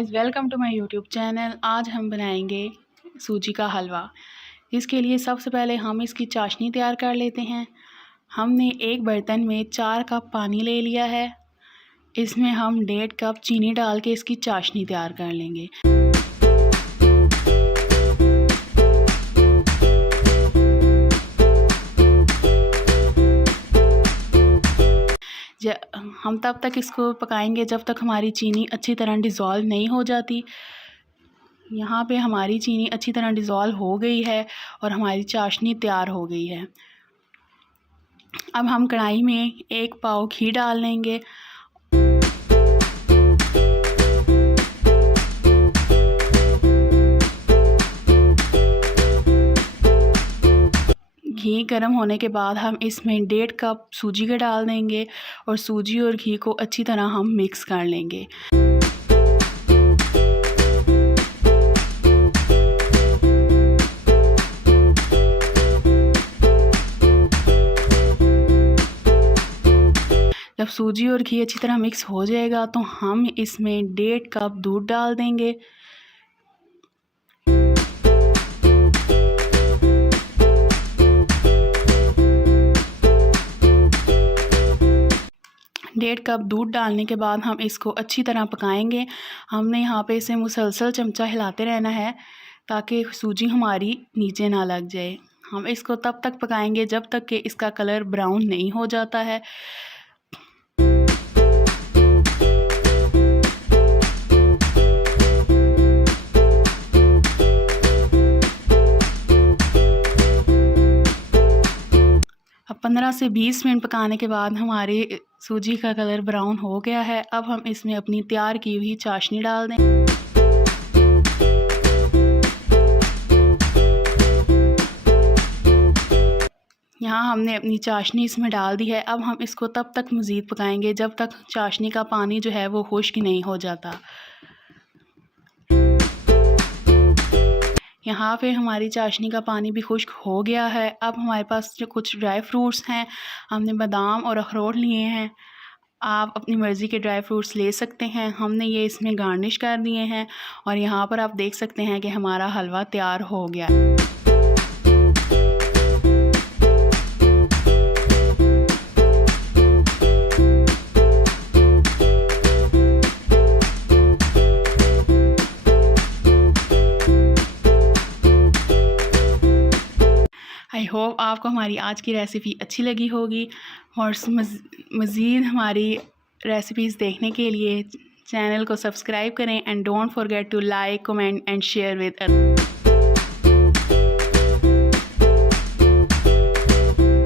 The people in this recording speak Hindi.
Guys, welcome to my YouTube channel. आज हम बनाएंगे सूजी का हलवा। इसके लिए सबसे पहले हम इसकी चाशनी तैयार कर लेते हैं। हमने एक बर्तन में 4 कप पानी ले लिया है। इसमें हम 1.5 कप चीनी डाल के इसकी चाशनी तैयार कर लेंगे। हम तब तक इसको पकाएंगे जब तक हमारी चीनी अच्छी तरह डिज़ोल्व नहीं हो जाती। यहाँ पे हमारी चीनी अच्छी तरह डिज़ोल्व हो गई है और हमारी चाशनी तैयार हो गई है। अब हम कढ़ाई में 1 पाव घी डाल लेंगे। घी गर्म होने के बाद हम इसमें 1.5 कप सूजी का डाल देंगे और सूजी और घी को अच्छी तरह हम मिक्स कर लेंगे। जब सूजी और घी अच्छी तरह मिक्स हो जाएगा तो हम इसमें 1.5 कप दूध डाल देंगे। डेढ़ कप दूध डालने के बाद हम इसको अच्छी तरह पकाएंगे। हमने यहाँ पे इसे मुसलसल चमचा हिलाते रहना है ताकि सूजी हमारी नीचे ना लग जाए। हम इसको तब तक पकाएंगे जब तक कि इसका कलर ब्राउन नहीं हो जाता है। अब 15 से 20 मिनट पकाने के बाद हमारे सूजी का कलर ब्राउन हो गया है। अब हम इसमें अपनी तैयार की हुई चाशनी डाल दें। यहाँ हमने अपनी चाशनी इसमें डाल दी है। अब हम इसको तब तक मज़ीद पकाएंगे जब तक चाशनी का पानी जो है वो खुश्क नहीं हो जाता। यहाँ पे हमारी चाशनी का पानी भी खुश्क हो गया है। अब हमारे पास जो कुछ ड्राई फ्रूट्स हैं, हमने बादाम और अखरोट लिए हैं। आप अपनी मर्ज़ी के ड्राई फ्रूट्स ले सकते हैं। हमने ये इसमें गार्निश कर दिए हैं और यहाँ पर आप देख सकते हैं कि हमारा हलवा तैयार हो गया। आई होप आपको हमारी आज की रेसिपी अच्छी लगी होगी और मज़ीद हमारी रेसिपीज़ देखने के लिए चैनल को सब्सक्राइब करें and don't forget to like, comment and share with others.